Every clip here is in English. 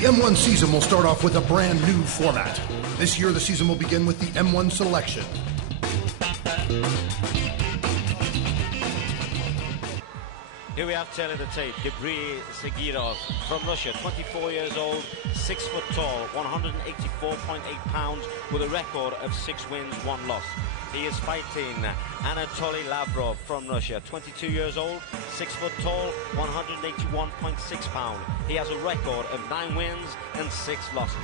The M1 season will start off with a brand new format. This year, the season will begin with the M1 selection. Here we have telling the tape, DibirZagirov from Russia, 24 years old, 6 foot tall, 184.8 pounds, with a record of 6 wins, 1 loss. He is fighting AnatoliiLavrov from Russia, 22 years old, 6 foot tall, 181.6 pounds. He has a record of 9 wins and 6 losses.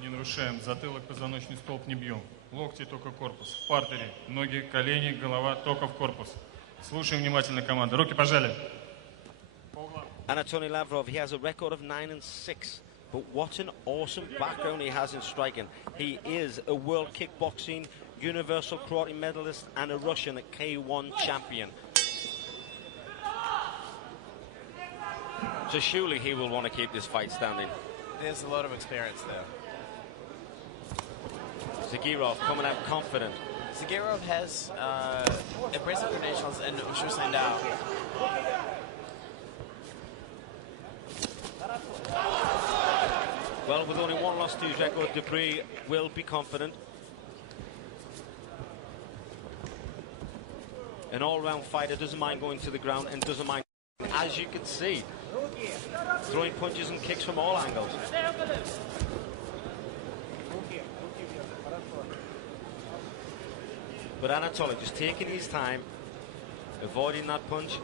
Не нарушаем, затылок, позвоночный столб не бьем. Локти только корпус. В партере. Ноги, колени, голова только в корпус. Слушаем внимательно команду. Руки пожали. AnatoliiLavrov, he has a record of 9 and 6. But what an awesome background he has in striking. He is a world kickboxing, universal karate medalist and a Russian K1 champion. So surely he will want to keep this fight standing. There's a lot of experience there. Zagirov coming out confident. Zagirov has impressive credentials in Wushu Sandao. Well, with only 1 loss to his record, Dibir will be confident. An all-round fighter, doesn't mind going to the ground and doesn't mind, as you can see, throwing punches and kicks from all angles. But Anatoly just taking his time, avoiding that punch.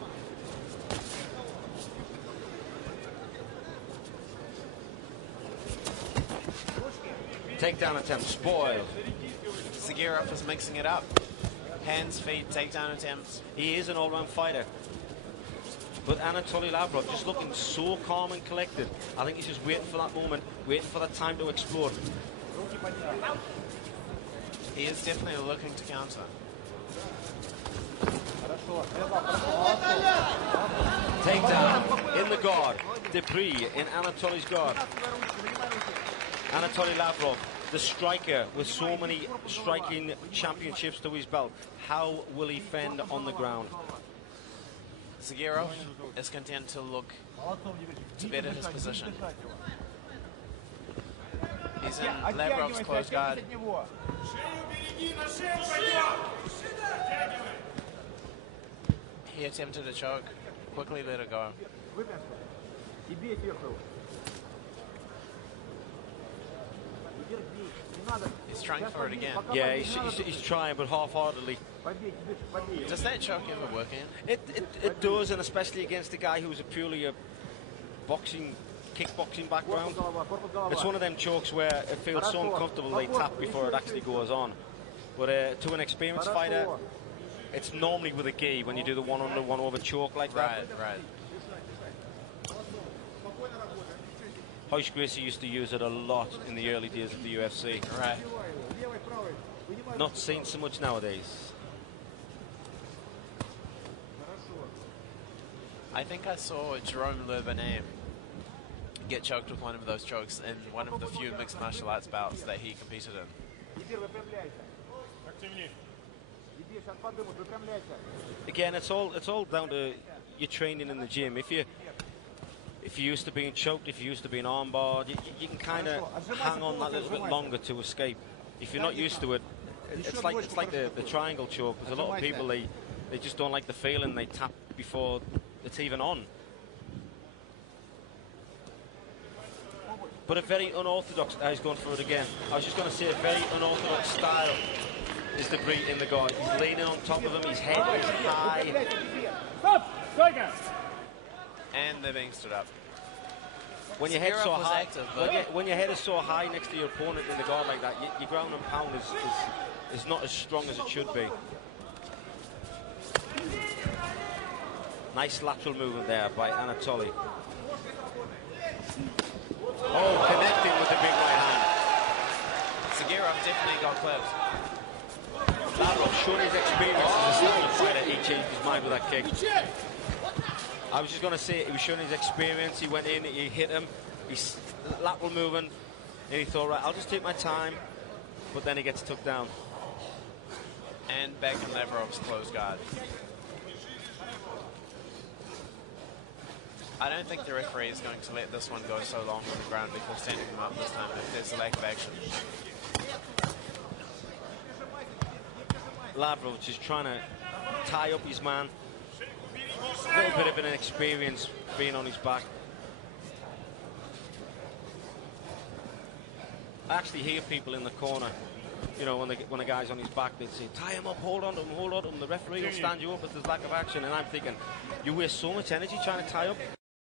Takedown attempt spoiled. Zagirov is mixing it up. Hands, feet, takedown attempts. He is an all-round fighter. But AnatoliiLavrov just looking so calm and collected. I think he's just waiting for that moment, waiting for that time to explode. He is definitely looking to counter. Takedown in the guard. Dibir in Anatoly's guard. AnatoliiLavrov, the striker with so many striking championships to his belt. How will he fend on the ground? Zagirov is content to look to better his position. He's in Lavrov's close guard. He attempted a choke, quickly let it go. He's trying for it again. Yeah, he's trying, but half-heartedly. Does that choke ever work in? It does, and especially against a guy who's purely a kickboxing background. It's one of them chokes where it feels so uncomfortable they tap before it actually goes on. But to an experienced fighter, it's normally with a gi when you do the one-under, one-over choke like that. Right. Hoist Gracie used to use it a lot in the early days of the UFC. Right. Not seen so much nowadays. I think I saw Jerome Lebanon get choked with one of those chokes in one of the few mixed martial arts bouts that he competed in. Again, it's all down to your training in the gym. If you're used to being choked, if you're used to being armbarred, you can kind of hang on that little bit longer to escape. If you're not used to it, it's like the triangle choke. Because a lot of people they just don't like the feeling. They tap before it's even on. But a very unorthodox. He's going for it again. I was just going to say a very unorthodox style is Dibir in the guard. He's leaning on top of him. His head is high. And they're being stood up. When your head's so high, when your head is so high next to your opponent in the guard like that, your ground and pound is not as strong as it should be. Nice lateral movement there by Anatoly. Oh, connecting with the big right hand. Zagirov definitely got clipped. Lavrov showed his experience as a senior fighter. He changed his mind with that kick. I was just going to say, he was showing his experience. He went in, he hit him, he's lateral movement, and he thought, right, I'll just take my time, but then he gets took down. and back in Lavrov's closed guard. I don't think the referee is going to let this one go so long on the ground before standing him up this time if there's a lack of action. Lavrov is trying to tie up his man. A little bit of an experience being on his back. I actually hear people in the corner, you know, when the guy's on his back, they'd say, tie him up, hold on to him, hold on to him. The referee will stand you up if there's lack of action. And I'm thinking, you waste so much energy trying to tie up.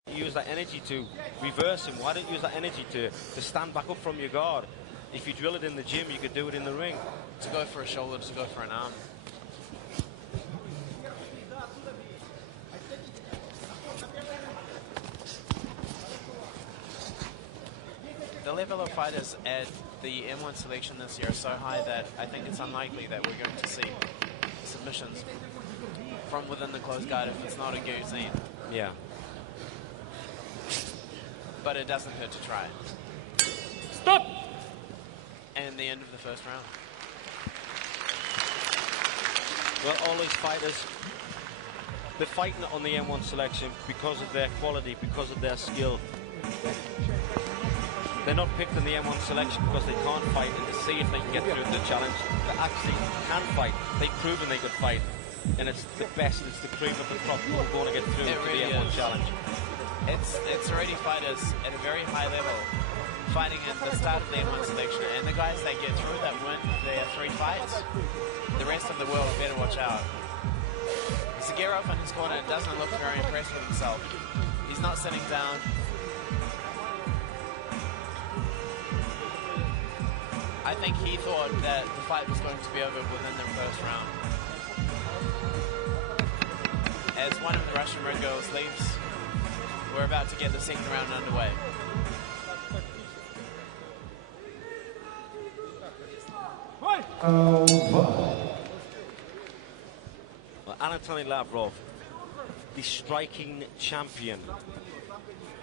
You use that energy to reverse him. Why don't you use that energy to stand back up from your guard? If you drill it in the gym, you could do it in the ring. To go for a shoulder, to go for an arm. The level of fighters at the M1 selection this year is so high that I think it's unlikely that we're going to see submissions from within the closed guard if it's not a guillotine. Yeah. But it doesn't hurt to try. Stop! And the end of the first round. Well, all these fighters, they're fighting on the M1 selection because of their quality, because of their skill. They're not picked in the M1 selection because they can't fight and to see if they can get through the challenge. They actually can fight. They've proven they could fight. And it's the best, it's the cream of the crop who are going to get through to the M1 challenge. It's already fighters at a very high level fighting at the start of the M1 selection, and the guys that get through that win their 3 fights, the rest of the world better watch out. Zagirov in his corner doesn't look very impressed with himself. He's not sitting down. I think he thought that the fight was going to be over within the first round. As one of the Russian ring girls leaves, we're about to get the second round underway. Well, AnatoliiLavrov, the striking champion.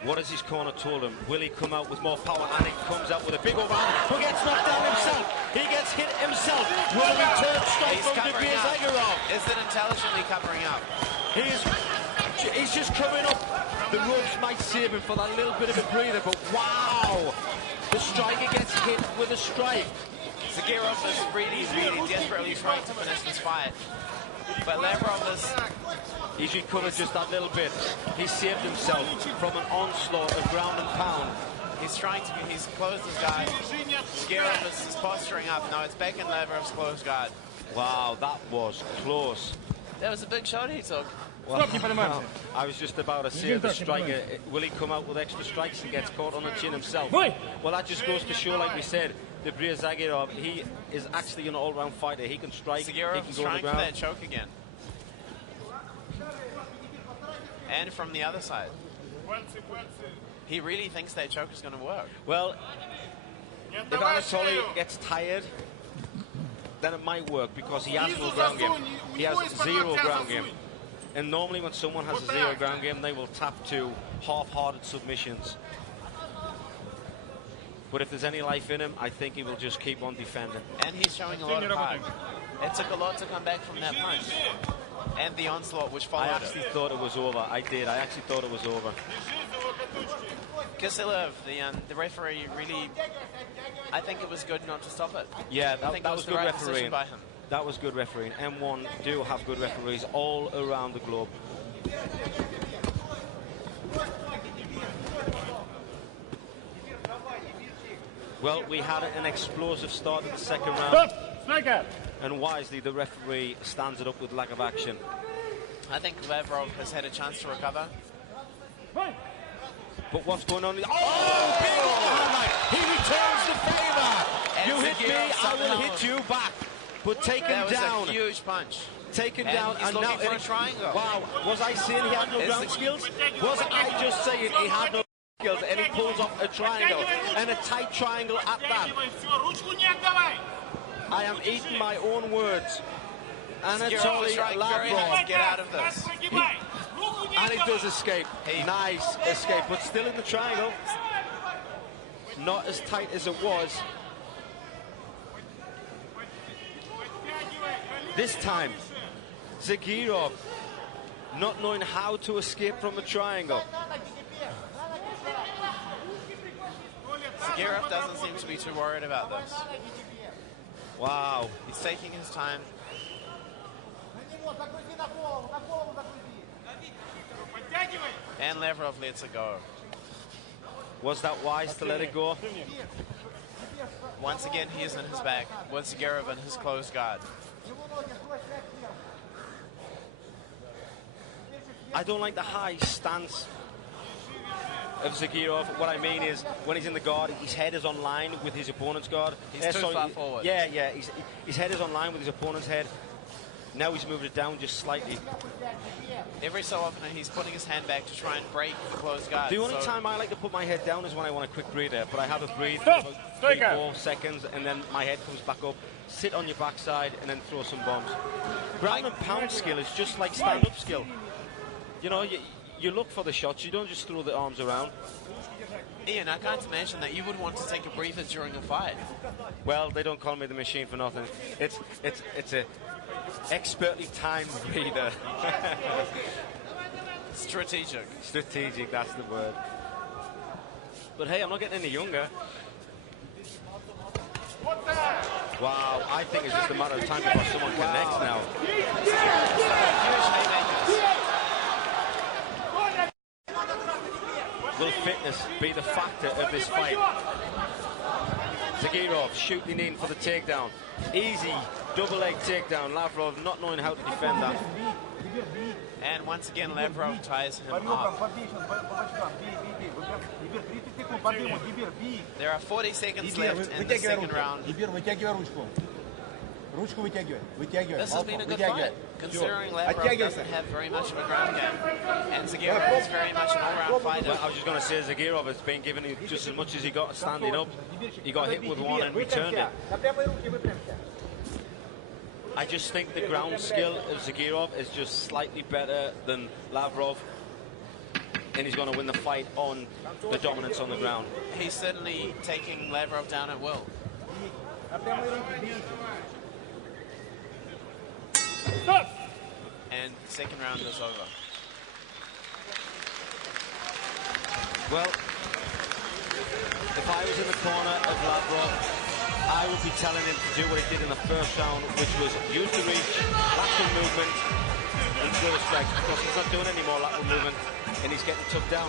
What has his corner told him? Will he come out with more power? And he comes out with a big overhand. Who gets knocked down himself? He gets hit himself. Will a return strike from DibirZagirov? Is it intelligently covering up? He's just coming up. The ropes might save him for that little bit of a breather, but wow! The striker gets hit with a strike. Zagirov is really, really desperately trying to finish this fight. But Lavrov is... He's recovered just that little bit. He saved himself from an onslaught of ground and pound. He's closed his guard. Zagirov is posturing up. No, it's back in Lavrov's closed guard. Wow, that was close. That was a big shot he took. Well, I was just about to say, the striker, will he come out with extra strikes and gets caught on the chin himself? Well, that just goes to show, like we said, DibirZagirov, he is actually an all-round fighter. He can strike, Zagirov he can is go on trying the for ground. that choke again. And from the other side. He really thinks that choke is going to work. Well, if Anatoly gets tired, then it might work because he has no ground game. He has 0 ground game. And normally when someone has a 0 ground game, they will tap to half-hearted submissions. But if there's any life in him, I think he will just keep on defending. And he's showing a lot of heart. It took a lot to come back from that punch. And the onslaught which followed. I actually thought it was over. I did. I actually thought it was over. Kisilov, the referee, really, I think it was good not to stop it. Yeah, that was good right refereeing. by him. That was good refereeing. M1 do have good referees all around the globe. Well, we had an explosive start in the second round. And wisely, the referee stands it up with lack of action. I think Lavrov has had a chance to recover. But what's going on? Oh, big overhand! He returns the favour. You hit me, I will hit you back. But take him down. That was a huge punch. Take him and down. He's looking for a triangle. Wow, was I saying he had no ground skills? Was I just saying he had no skills and he pulls off a triangle and a tight triangle at that? I am eating my own words. AnatoliiLavrov. Get out of this. And he does escape. Nice escape, but still in the triangle. Not as tight as it was. This time, Zagirov not knowing how to escape from the triangle. Zagirov doesn't seem to be too worried about this. Wow. He's taking his time. And Lavrov lets it go. Was that wise to let it go? Once again, he is in his back with Zagirov in his closed guard. I don't like the high stance of Zagirov. What I mean is, when he's in the guard, his head is on line with his opponent's guard. He's too far forward. Yeah, his head is on line with his opponent's head. Now he's moved it down just slightly. Every so often, he's putting his hand back to try and break the closed guard. The only time I like to put my head down is when I want a quick breather, but I have a breathe for about 3-4 seconds, and then my head comes back up. Sit on your backside, and then throw some bombs. Ground and pound skill is just like stand-up skill. You know, you look for the shots, you don't just throw the arms around. Ian, I can't imagine that you would want to take a breather during a fight. Well, they don't call me the machine for nothing. It's a expertly timed breather. Strategic. Strategic, that's the word. But hey, I'm not getting any younger. Wow, I think it's just a matter of time before someone connects now. Will fitness be the factor of this fight? Zagirov shooting in for the takedown. Easy double leg takedown. Lavrov not knowing how to defend that. And once again, Lavrov ties him up. There are 40 seconds left in the second round. This has been a good fight, considering Lavrov doesn't have very much of a ground game. And Zagirov is very much an all-round fighter. Well, I was just going to say, Zagirov has been given just as much as he got standing up. He got hit with one and returned it. I just think the ground skill of Zagirov is just slightly better than Lavrov, and he's going to win the fight on the dominance on the ground. He's certainly taking Lavrov down at will. And the second round is over. Well, if I was in the corner of Lavrov, I would be telling him to do what he did in the first round, which was use the reach, lateral movement, and throw the strikes, because he's not doing any more lateral movement, and he's getting took down.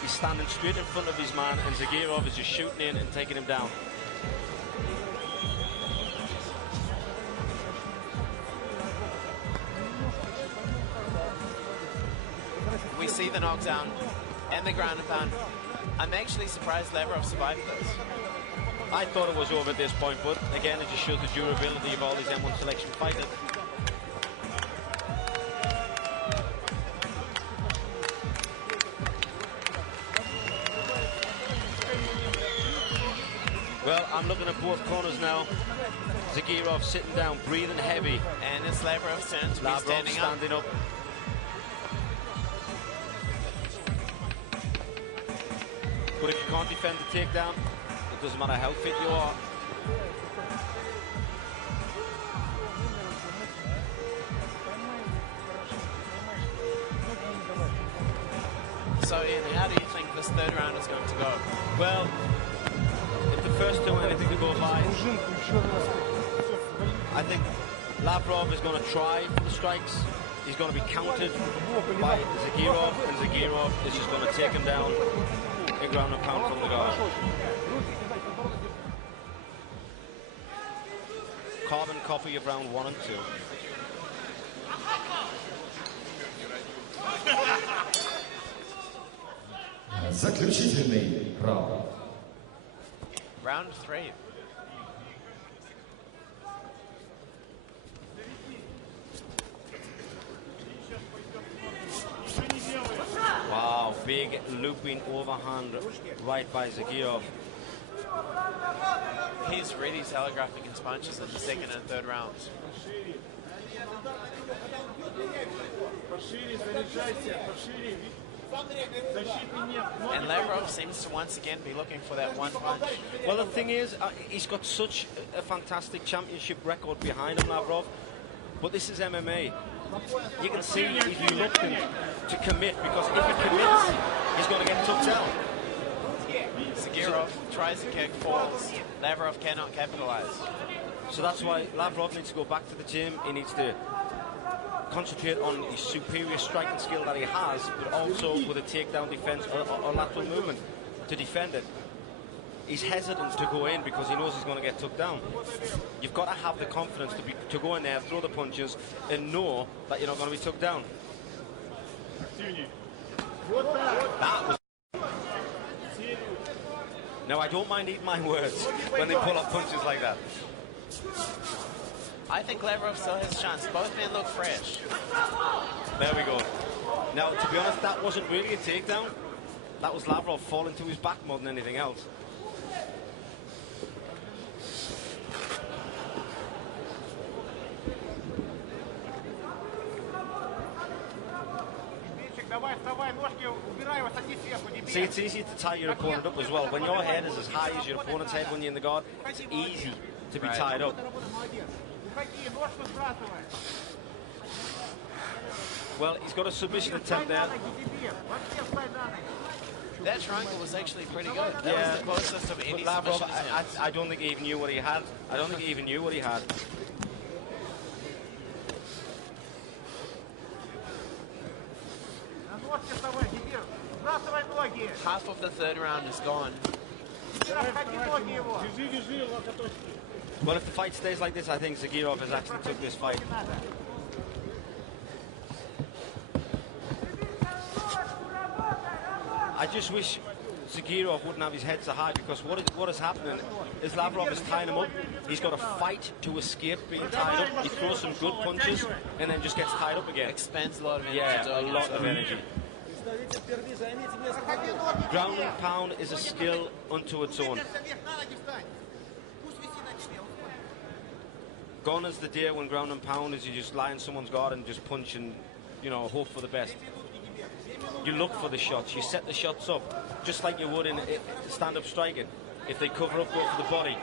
He's standing straight in front of his man, and Zagirov is just shooting in and taking him down. We see the knockdown and the ground and pound. I'm actually surprised Lavrov survived this. I thought it was over at this point, but again, it just shows the durability of all these M1 selection fighters. Well, I'm looking at both corners now. Zagirov sitting down, breathing heavy. And it's Lavrov's turn to be standing up. But if you can't defend the takedown, it doesn't matter how fit you are. So, Ian, how do you think this third round is going to go? Well, if the first two are anything to go by, I think Lavrov is going to try for the strikes. He's going to be countered by Zagirov, and Zagirov is just going to take him down in ground and pound from the guard. Carbon copy of round 1 and 2. Заключительный раунд. Round 3. Wow, big looping overhand right by Zagirov. He's really telegraphing his punches in the second and third rounds. And Lavrov seems to once again be looking for that one punch. Well, the thing is, he's got such a fantastic championship record behind him, Lavrov. But this is MMA. You can see he's reluctant to commit, because if he commits, he's going to get took down. Zagirov tries to kick, falls. Lavrov cannot capitalize. So that's why Lavrov needs to go back to the gym. He needs to concentrate on his superior striking skill that he has, but also with a takedown defense or lateral movement to defend it. He's hesitant to go in because he knows he's going to get took down. You've got to have the confidence to go in there, throw the punches, and know that you're not going to be took down. That was... Now, I don't mind eating my words when they pull up punches like that. I think Lavrov still has a chance. Both men look fresh. There we go. Now, to be honest, that wasn't really a takedown. That was Lavrov falling to his back more than anything else. See, it's easy to tie your opponent up as well. When your head is as high as your opponent's head when you're in the guard, it's easy to be tied up. Well, he's got a submission attempt there. That triangle was actually pretty good. That was the closest of any Lavrov, submission attempts. I don't think he even knew what he had. I don't think he even knew what he had. Half of the third round is gone. Well, if the fight stays like this, I think Zagirov has actually took this fight. I just wish Zagirov wouldn't have his head so high, because what is happening is Lavrov is tying him up. He's got to fight to escape being tied up. He throws some good punches and then just gets tied up again. Expends a lot of energy. Yeah, a lot of energy. Ground and pound is a skill unto its own. Gone is the day when ground and pound is you just lie in someone's guard and just punch and, you know, hope for the best. You look for the shots, you set the shots up, just like you would in stand-up striking. If they cover up, go for the body.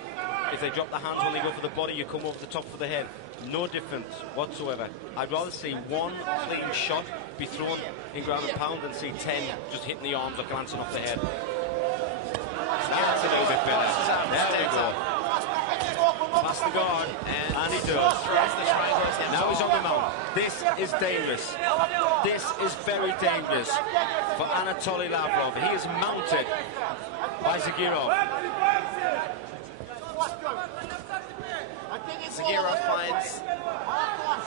If they drop the hands when they go for the body, you come over the top for the head. No difference whatsoever. I'd rather see one clean shot be thrown in ground and pound than see 10 just hitting the arms or glancing off the head. That's a little bit better. There we go. Past the guard, and he does. Now he's on the mount. This is dangerous. This is very dangerous for AnatoliiLavrov. He is mounted by Zagirov. Zagirov finds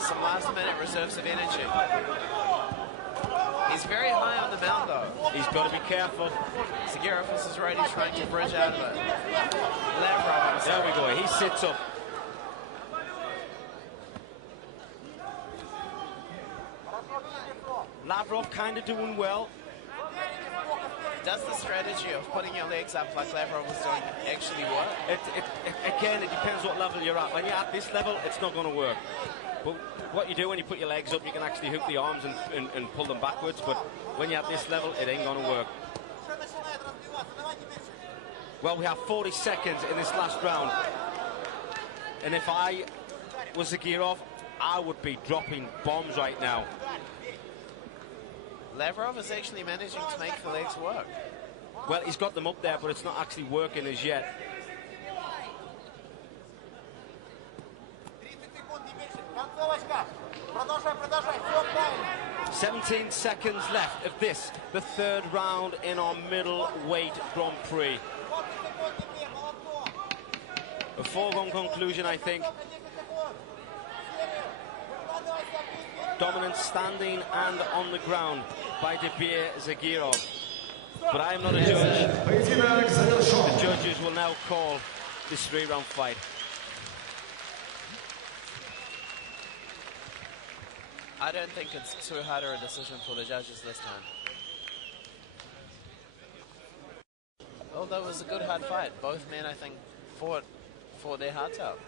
some last-minute reserves of energy. He's very high on the mount, though. He's got to be careful. Zagirov is already trying to bridge out of it. Lavrov. There we go. He sits up. Lavrov kind of doing well. Does the strategy of putting your legs up like Lavrov was doing actually work? Again, it depends what level you're at. When you're at this level, it's not going to work. But what you do when you put your legs up, you can actually hook the arms and pull them backwards. But when you're at this level, it ain't going to work. Well, we have 40 seconds in this last round. And if I was Zagirov, I would be dropping bombs right now. Lavrov is actually managing to make the legs work. Well, he's got them up there, but it's not actually working as yet. 17 seconds left of this, the third round in our middleweight Grand Prix. A foregone conclusion, I think. Dominant standing and on the ground by DibirZagirov. But I am not a judge. The judges will now call this three-round fight. I don't think it's too hard a decision for the judges this time. Although it was a good hard fight, both men, I think, fought their hearts out.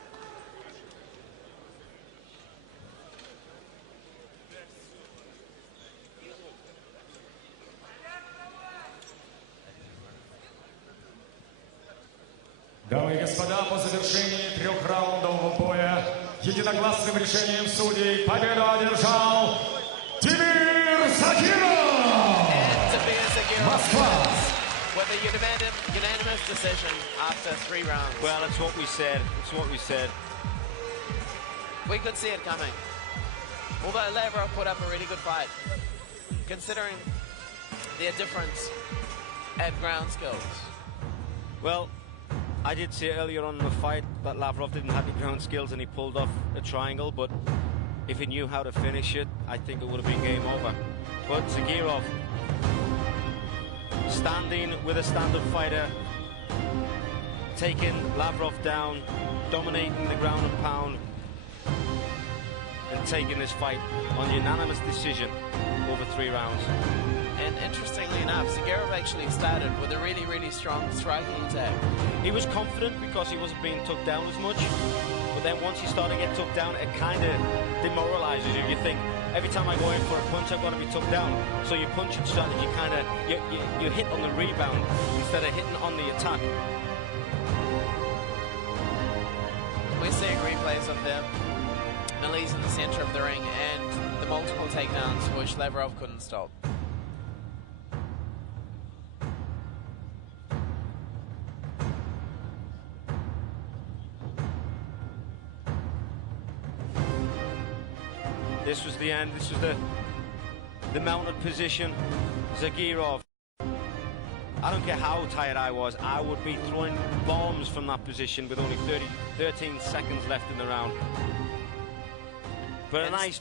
Дамы и господа, по завершении трехраундового боя единогласным решением судей победу одержал DibirZagirov! Москва! With a unanimous decision after 3 rounds. Well, that's what we said. It's what we said. We could see it coming. Although Lavrov put up a really good fight, considering their difference at ground skills. Well, I did say earlier on in the fight that Lavrov didn't have the ground skills and he pulled off a triangle, but if he knew how to finish it, I think it would have been game over. But Zagirov, standing with a stand-up fighter, taking Lavrov down, dominating the ground and pound, and taking this fight on unanimous decision over 3 rounds. And interestingly enough, Zagirov actually started with a really, really strong striking attack. He was confident because he wasn't being took down as much, but then once he started to get took down, it kind of demoralizes you. You think, every time I go in for a punch, I've got to be took down. So your punching strategy kind of, you hit on the rebound instead of hitting on the attack. We're seeing replays of the melees in the center of the ring and the multiple takedowns which Lavrov couldn't stop. This was the end. This was the mounted position. Zagirov. I don't care how tired I was, I would be throwing bombs from that position with only 13 seconds left in the round. But a nice